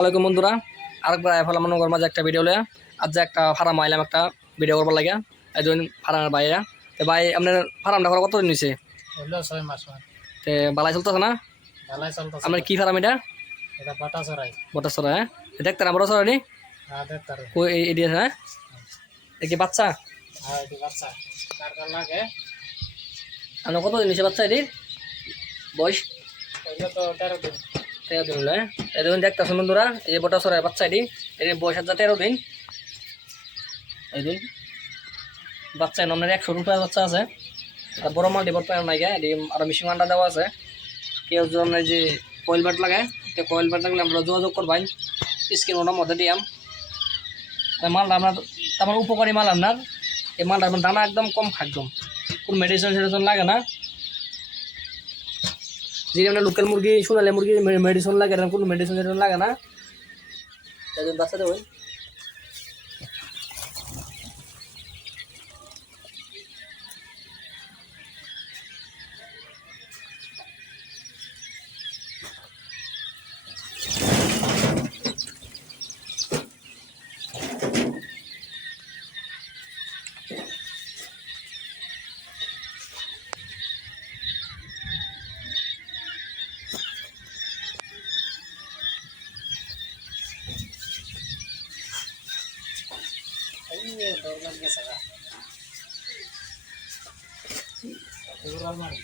আসসালামাইকুম বন্ধুরা, আরেকবার আইফল আমার নগর মাঝে একটা ভিডিও লয়া আজ যে একটা ফার্ম আইলাম একটা ভিডিও করবার লাগে। এই দুদিন ফার্মের বাইরে তো ভাই আপনার ফার্মটা করা কতদিন হয়েছে? হলো 6 মাস হয়। তে বালাই চলতেছে না? ভালাই চলতেছে। আপনার কি ফার্ম এটা? এটা বাটা চড়াই। বটা সরা, হ্যাঁ দেখতে না বড় সরা নি আদের তারে। কই এডিয়া, হ্যাঁ এ কি বাচ্চা? আর এটি বাচ্চা কার কার লাগে। আপনার কতদিন হয়েছে বাচ্চা এটির বয়স? হইলো তো 13 দিন। 13 দিন হলো, হ্যাঁ। এই দেখুন দেখতেছেন বন্ধুরা, এই বটা সরার বাচ্চা এটির বয়স আছে 13 দিন। এই দিন বাচ্চা আপনার 100 রুপিয়া বাচ্চা আছে। আর বড় মাল ডিবর পায় নাই গা, আর মিশিং আন্ডা দেওয়া আছে। কেউ যদি আপনার যে কয়েল বাট লাগে, তো কয়েল বাট লাগলে আমরা যোগাযোগ করবেন স্ক্রিন ওটার মধ্যে দিয়াম। মালটা আপনার তেমন উপকারী মাল আপনার। এই মালটা আপনার দানা একদম কম একদম, কোনো মেডিসিন সেডিসিন লাগে না। যদি আপনার লোকাল মুরগি সোনালী মুরগি মেডিসিন লাগে, এরকম কোনো মেডিসিন সেডিসিন লাগে না। বাচ্চা দেবো এই দরকার গেছে গা। পুরো মারি।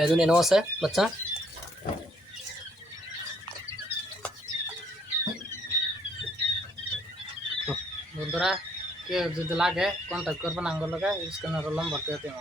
এই জন্য এনেও আছে বাচ্চা। বন্ধুরা কেউ যদি লাগে কন্ট্যাক্ট করবেন আঙ্গুল লাগে স্ক্যানার নম্বর দিয়ে দিন।